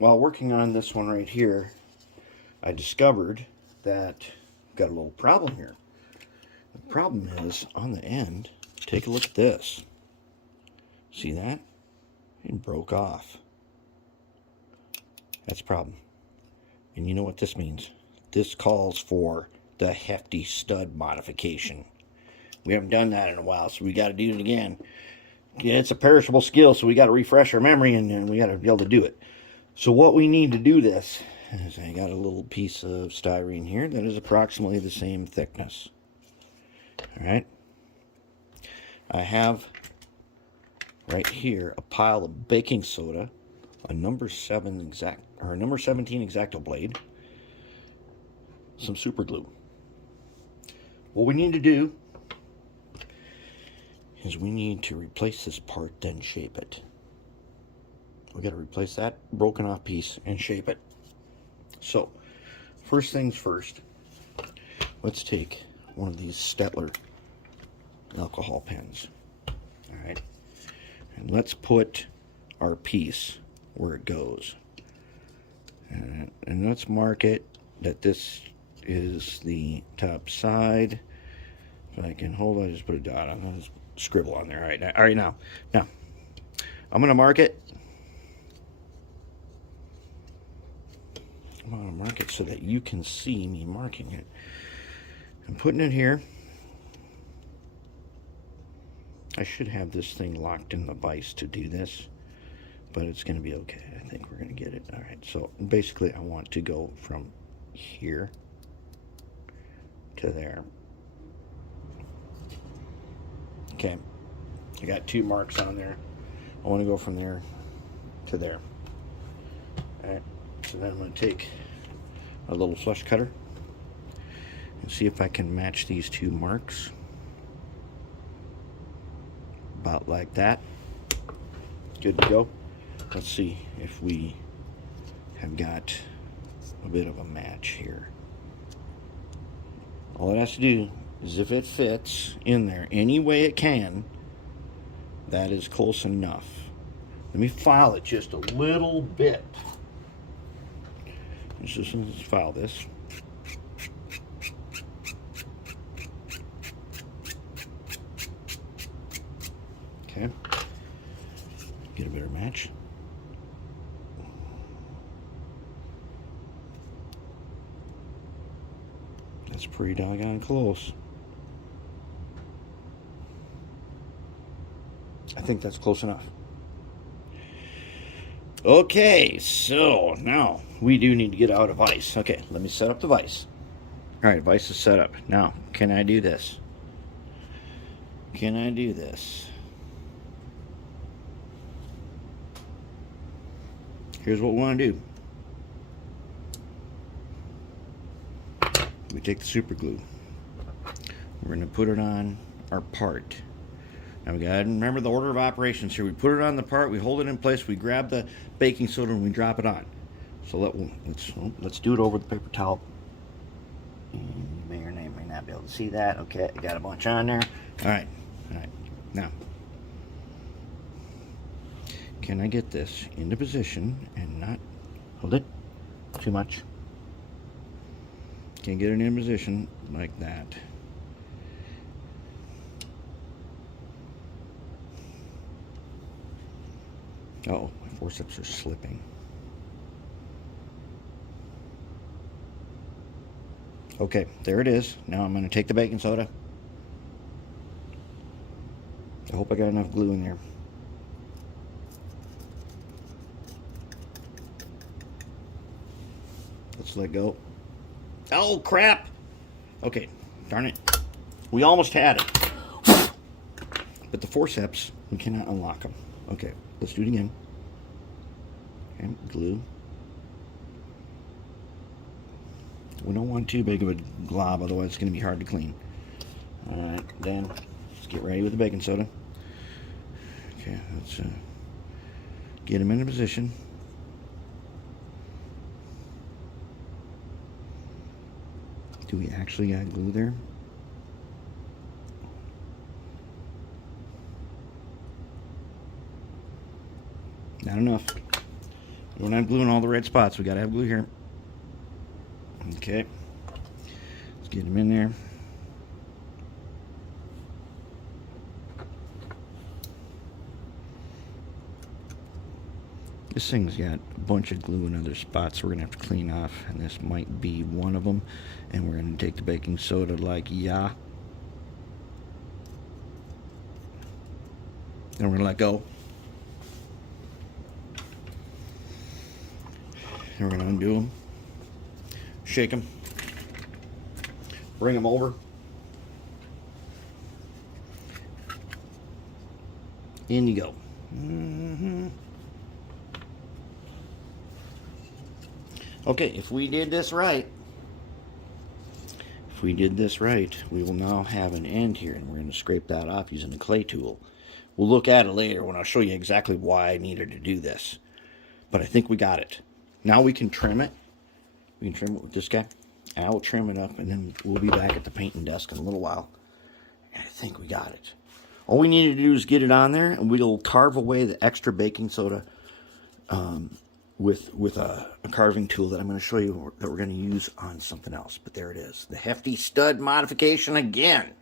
while working on this one right here, I discovered that I've got a little problem here. The problem is on the end, take a look at this. See that? It broke off. That's a problem. And you know what this means? This calls for the Hefty Stud Modification. We haven't done that in a while, so we got to do it again. It's a perishable skill, so we got to refresh our memory, and we got to be able to do it. So what we need to do this is I got a little piece of styrene here that is approximately the same thickness. All right. I have right here a pile of baking soda, a number 17 X-Acto blade, some super glue. What we need to do is we need to replace this part, then shape it. We got to replace that broken off piece and shape it. So, first things first, let's take one of these Stettler alcohol pens. All right, and let's put our piece where it goes. And let's mark it that this is the top side. If I can hold, I just put a dot on it. Just scribble on there. All right, now I'm gonna mark it. I'm gonna mark it so that you can see me marking it. I'm putting it here. I should have this thing locked in the vise to do this, but it's gonna be okay. I think we're gonna get it. All right, so basically I want to go from here to there. Okay, I got 2 marks on there. I want to go from there to there. All right, so then I'm going to take a little flush cutter and see if I can match these 2 marks. About like that. Good to go. Let's see if we have got a bit of a match here. All it has to do is, if it fits in there any way it can, that is close enough. Let me file it just a little bit. Let's file this. Okay. Get a better match. That's pretty doggone close. I think that's close enough. Okay, so now we do need to get out a vise. Okay, let me set up the vise. All right, vise is set up. Now, can I do this? Can I do this? Here's what we want to do. We take the super glue. We're going to put it on our part. Now we got to remember the order of operations here. We put it on the part, we hold it in place, we grab the baking soda, and we drop it on. So let's do it over the paper towel. You may or may not be able to see that. Okay, I got a bunch on there. All right. Now, can I get this into position and not hold it too much? Can get it in position like that. Uh-oh, my forceps are slipping. Okay, there it is. Now I'm going to take the baking soda. I hope I got enough glue in there. Let's let go. Oh, crap! Okay, darn it. We almost had it. But the forceps, we cannot unlock them. Okay, let's do it again. Okay, glue. We don't want too big of a glob, otherwise it's going to be hard to clean. Alright, then let's get ready with the baking soda. Okay, let's get them into position. Do we actually got glue there? Not enough. We're not gluing all the red spots. We got to have glue here. Okay. Let's get them in there. This thing's got a bunch of glue in other spots we're going to have to clean off, and this might be one of them. And we're going to take the baking soda like yeah. Then we're going to let go. And we're going to undo them. Shake them. Bring them over. In you go. Okay, if we did this right, we will now have an end here, and we're going to scrape that off using the clay tool. We'll look at it later when I'll show you exactly why I needed to do this. But I think we got it. Now we can trim it. We can trim it with this guy. And I will trim it up, and then we'll be back at the painting desk in a little while. And I think we got it. All we need to do is get it on there, and we'll carve away the extra baking soda with a carving tool that I'm going to show you that we're going to use on something else. But there it is. The Hefty Stud Modification again.